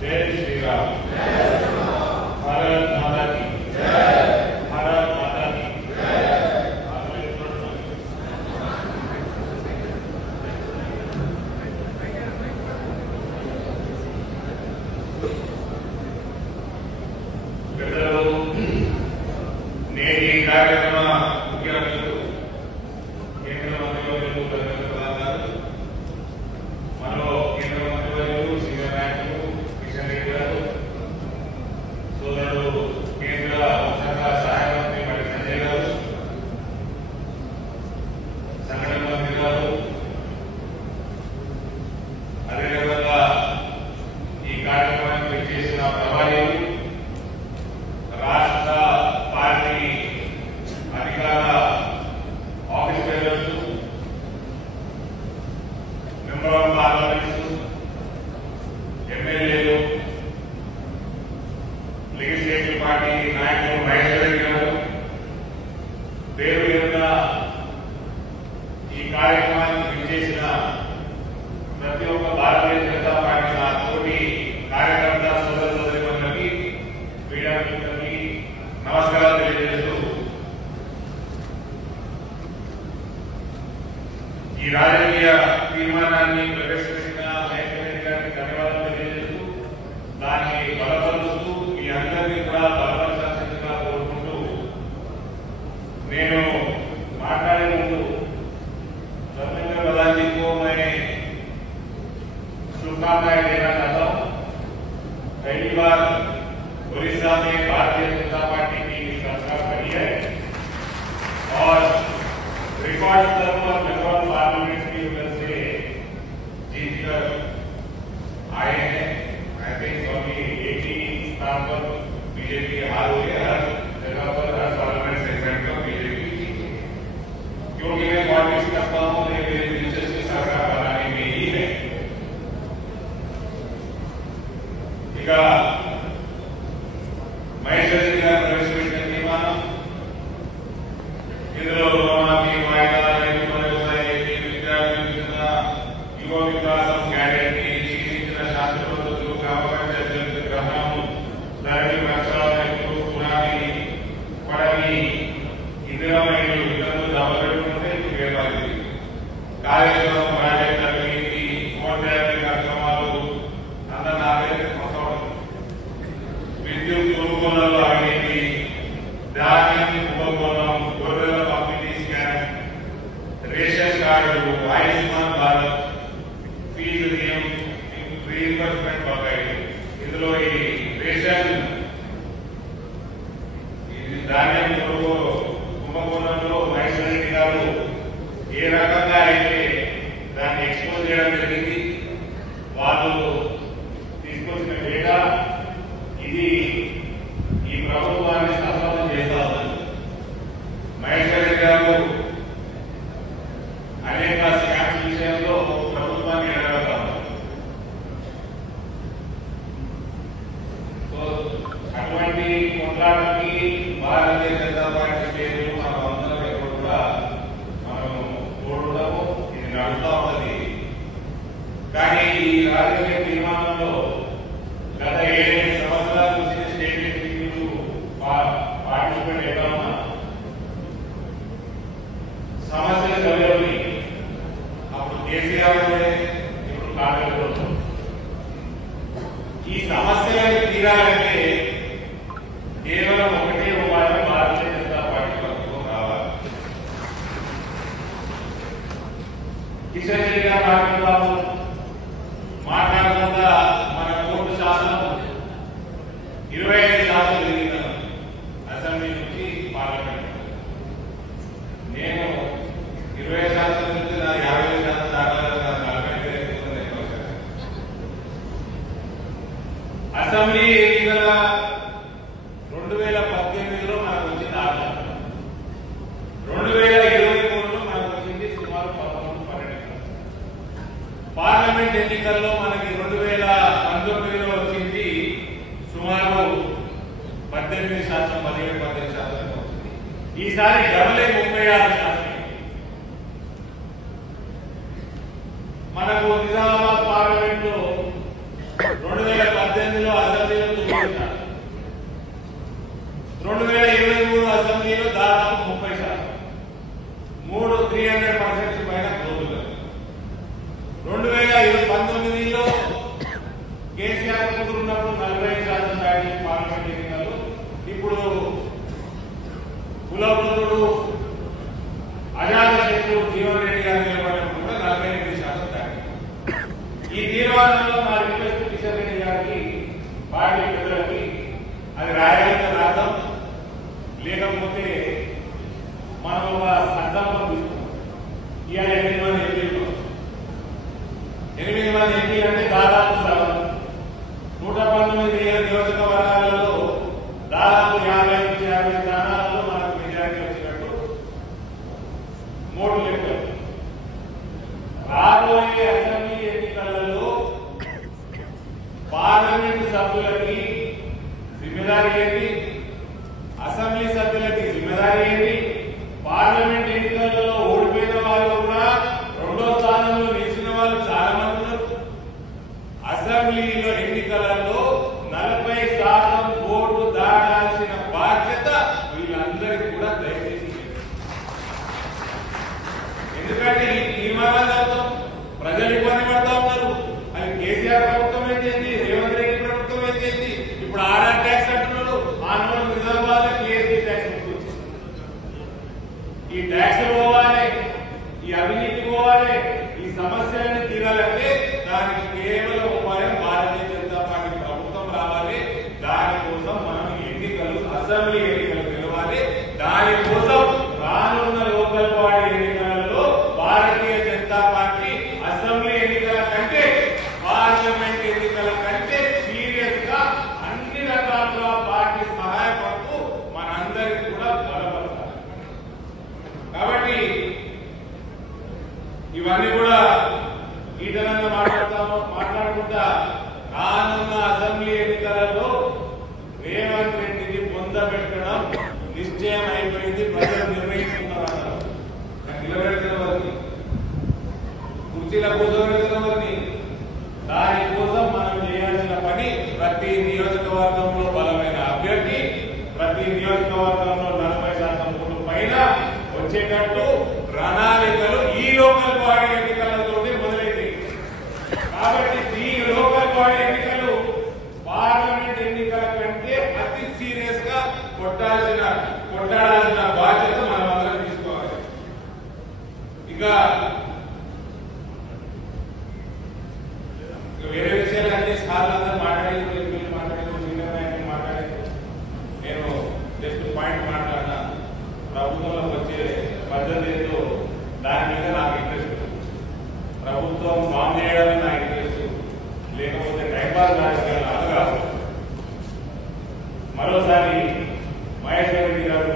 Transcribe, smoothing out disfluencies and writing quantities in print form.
जय श्री राम। भारत माता की जय। भारत माता की जय। నేటి కార్యక్రమ ముఖ్య అతిథులు కేంద్ర మంత్రివర్యులు ప్రధాన మనలో కేంద్ర మంత్రివర్యులు సీనియర్ నాయకులు కిషన్ రెడ్డి గారు, సోదరుడు కేంద్ర హోంశాఖ సహాయ మంత్రి బండి సంజయ్ గారు, సంఘటన మంత్రి గారు, అదేవిధంగా ఈ కార్యక్రమానికి విచ్చేసిన ప్రభావితులు, రాష్ట్ర పార్టీ అధికార office bearers, member of parliaments, ఎమ్మెల్యేలు, లెజిస్లేటివ్ పార్టీ నాయకులు మహేశ్వర్ రెడ్డి గారు, పేరు పేరుగా ఈ కార్యక్రమానికి విచ్చేసిన ప్రతి ఒక్క భారతీయ జనతా పార్టీ నా తోటి కార్యకర్త సోదర సోదరిమణులకి, మీడియా మిత్రులకి నమస్కారాలు తెలియజేస్తూ ఈ రాజకీయ తీర్మానాన్ని ప్రవేశపెట్టిన మహేశ్వర్ రెడ్డి గారికి ధన్యవాదాలు తెలియజేస్తూ దాన్ని బలపరుస్తూ మీ అందరినీ కూడా బలపరచాల్సిందిగా కోరుకుంటూ నేను మాట్లాడే ముందు धर्मेंद्र प्रधान जी को मैं शुभकामनाएं देना चाहता हूँ। पहली बार उड़ीसा में भारतीय जनता पार्टी की सरकार बनी है और रिकॉर्ड स्तर पर मेंबर ऑफ पार्लियामेंट की वजह से जीतकर आए हैं। आई थिंक अभी एक ही स्थान पर बीजेपी हार हुई है, हर जगह पर हर पार्लियामेंट सेगमेंट पर बीजेपी जीती है। क्योंकि मैं पॉलिटिक्स करता हूँ, मेरी दिलचस्पी सरकार बनाने में ही है। ఇక మహేశ్వర్ రెడ్డి గారు ప్రవేశపెట్టిన తీర్మానం ఇందులో రుణమాఫీ, వాయిదా, రైతు భరోసా, ఏపీ విద్యార్థి విద్య, యువ వికాసం, గ్యారెంటీ, క్షీణించిన శాస్త్ర పద్ధతులు, గ్రామ పంచాయతీ గ్రహణము, ధరణి వర్షాలు, పునాది, పడవి, ఇందిరామైలు ఇతరులు దెబ్బపెట్టుకుంటే వేపాలి, కార్యక్రమం, ప్రాజెక్ట్ అవినీతి, కోట్యాది కార్యక్రమాలు అన్న నాకైతే మొత్తం విద్యుత్ కొనుగోళ్లలో అవినీతి, ధాన్యం కుంభకోణం, గొర్రెల పంపిణీ స్కామ్, రేషన్ కార్డులు, ఆయుష్మాన్ భారత్, ఫీజు రీయింబర్స్మెంట్ బకాయిలు. ఇందులో ఈ రేషన్ ధాన్యం కొనుగోలు కుంభకోణంలో మహేశ్వర్ రెడ్డి గారు ఏ రకంగా అయితే దాన్ని ఎక్స్పోజ్ చేయడం జరిగింది, వాళ్ళు తీసుకొచ్చిన డేటా ఇది ఈ ప్రభుత్వాన్ని సఫలం చేస్తా ఉంది. మహేశ్వర్ రెడ్డి గారు అనేక స్కామ్స్ విషయంలో ప్రభుత్వాన్ని ఎడగలుగుతారు. అటువంటి కొట్లాటకి భారతీయ జనతా పార్టీ పేరు మనం అందరం ఎప్పుడు కూడా మనం చూడడము ఇది నడుస్తూ ఉన్నది. కానీ ఈ రాజకీయ తీర్మానంలో గత 7 సంవత్సరాల నుంచి స్టేట్ ఎగ్జిక్యూటివ్ పార్టిసిపేట్ అవుతా ఉన్నా సమస్యలు చదివి అప్పుడు కేసీఆర్ ఇప్పుడు కాంగ్రెస్ ఈ సమస్యలను తీరాలంటే కేవలం ఒకటే ఉపాయం, భారతీయ జనతా పార్టీ ప్రభుత్వం రావాలి. కిషన్ రెడ్డి గారు మాట్లాడుతుందా మన కోర్టు శాసనం 25% పెరిగింది అసెంబ్లీ నుంచి పార్లమెంట్. నేను 25% నుంచి నా 50% దాటాలి, 45% ఎక్కువ. అసెంబ్లీ ఎన్నికల 2018లో మనకు వచ్చింది 6%, 2023లో మనకు వచ్చింది సుమారు 11-12%. పార్లమెంట్ ఎన్నికల్లో మనకి 2019లో వచ్చింది సుమారు 18%, 17-18% వచ్చింది. ఈసారి డబుల్ 36%. మనకు నిజామాబాద్ పార్లమెంట్ లో 2018 300% పైన గ్రోత్. 2019లో కేసీఆర్ కుదురున్నప్పుడు 45% దాటి పార్లమెంట్ ఎన్నికలు. ఇప్పుడు కులపుత్రుడు అజాత శత్రువు జీవన్ రెడ్డి గారు నిలబడినప్పుడు కూడా 48% దాటి. ఈ తీర్మానంలో మా రిక్వెస్ట్ కిషన్ రెడ్డి గారికి, పార్టీ పెద్దలకి అది రాయగలిగిన రాద్దాం, లేకపోతే మనం ఒక సంకల్పం తీసుకున్నాం. ఇవాళ 8 మంది ఎంపీలు, 8 మంది ఎంపీలు అంటే దాదాపు 119 నియోజకవర్గాలలో దాదాపు 50 స్థానాలలో మనకు మెజారిటీ వచ్చినట్టు 3 లెక్కలు. రాబోయే అసెంబ్లీ ఎన్నికలలో పార్లమెంట్ సభ్యులకి జిమ్మెదారీ ఏంటి, అసెంబ్లీ సభ్యులకి జిమ్మెదారీ ఏంటి, పార్లమెంట్ ఎన్నికలలో ఓడిపోయిన వాళ్ళు కూడా 2వ స్థానంలో నిలిచిన వాళ్ళు చాలా మంది ఉన్నారు. అసెంబ్లీలో ఎన్నికలలో 40% ఓటు దాటాల్సిన బాధ్యత వీళ్ళందరికీ కూడా దయచేసి. ఎందుకంటే ఈ తీర్మానాలతో ప్రజలు ఇబ్బంది పడతా ఉన్నారు. అది కేసీఆర్ ప్రభుత్వం ఏంటి, రేవంత్ రెడ్డి ప్రభుత్వం ఏంటి, ఇప్పుడు ఆర్ఆర్ ట్యాక్స్ అంటున్నారు, ఆనోడు నిజామాబాద్ కేసీ ట్యాక్స్. ఈ ట్యాక్స్ పోవాలి, ఈ అవినీతి పోవాలి, ఈ సమస్యలను తీరాలంటే దానికి కేవలం ఉపాయం భారతీయ జనతా పార్టీ ప్రభుత్వం రావాలి. దానికోసం మనం ఎన్నికలు, అసెంబ్లీ ఎన్నికలు గెలవాలి. దానికోసం రానున్న లోకల్ బాడీ ఎన్నికలలో భారతీయ జనతా పార్టీ అసెంబ్లీ ఎన్నికల కంటే, పార్లమెంట్ ఎన్నికల కంటే సీరియస్ గా అన్ని రకాలుగా పార్టీ సహాయపడుతూ మనందరికీ కూడా బలపడతారు. కాబట్టి ఇవన్నీ కూడా ఈటనంగా మాట్లాడుకుంటా రానున్న అసెంబ్లీ ఎన్నికలలో రేవంత్ రెడ్డిని పొందబెట్టడం నిశ్చయం అయిపోయింది. ప్రజలు నిర్ణయిస్తున్నారన్నారు. నిలబెడుతున్న వారిని, కుర్చీల కూర్చోబెడుతున్న వారిని. దానికోసం మనం చేయాల్సిన పని, ప్రతి నియోజకవర్గంలో బలమైన అభ్యర్థి, ప్రతి నియోజకవర్గంలో 40% ఓటు పైన వచ్చేటట్టు ప్రణాళికలు ఈ లోకల్ బాడీ ఎన్నికలతోనే మొదలైంది. కాబట్టి ఈ లోకల్ బాడీ ఎన్నికలు పార్లమెంట్ ఎన్నికల కంటే అతి సీరియస్ గా కొట్టాడాల్సిన బాధ్యత మనం అందరం తీసుకోవాలి. ఇక వేరే విషయాలు అంటే సార్లు అందరూ మాట్లాడేది, సీనియర్ నాయకులు మాట్లాడేది. నేను జస్ట్ పాయింట్ మాట్లాడినా. ప్రభుత్వంలోకి వచ్చే పద్ధతి ఏంటో దాని మీద నాకు ఇంట్రెస్ట్. ప్రభుత్వం ఫామ్ చేయడానికి నా ఇంట్రెస్ట్, లేకపోతే టైంపాస్ రాజకీయాలు కాదు. మరోసారి మహేశ్వర్ రెడ్డి గారు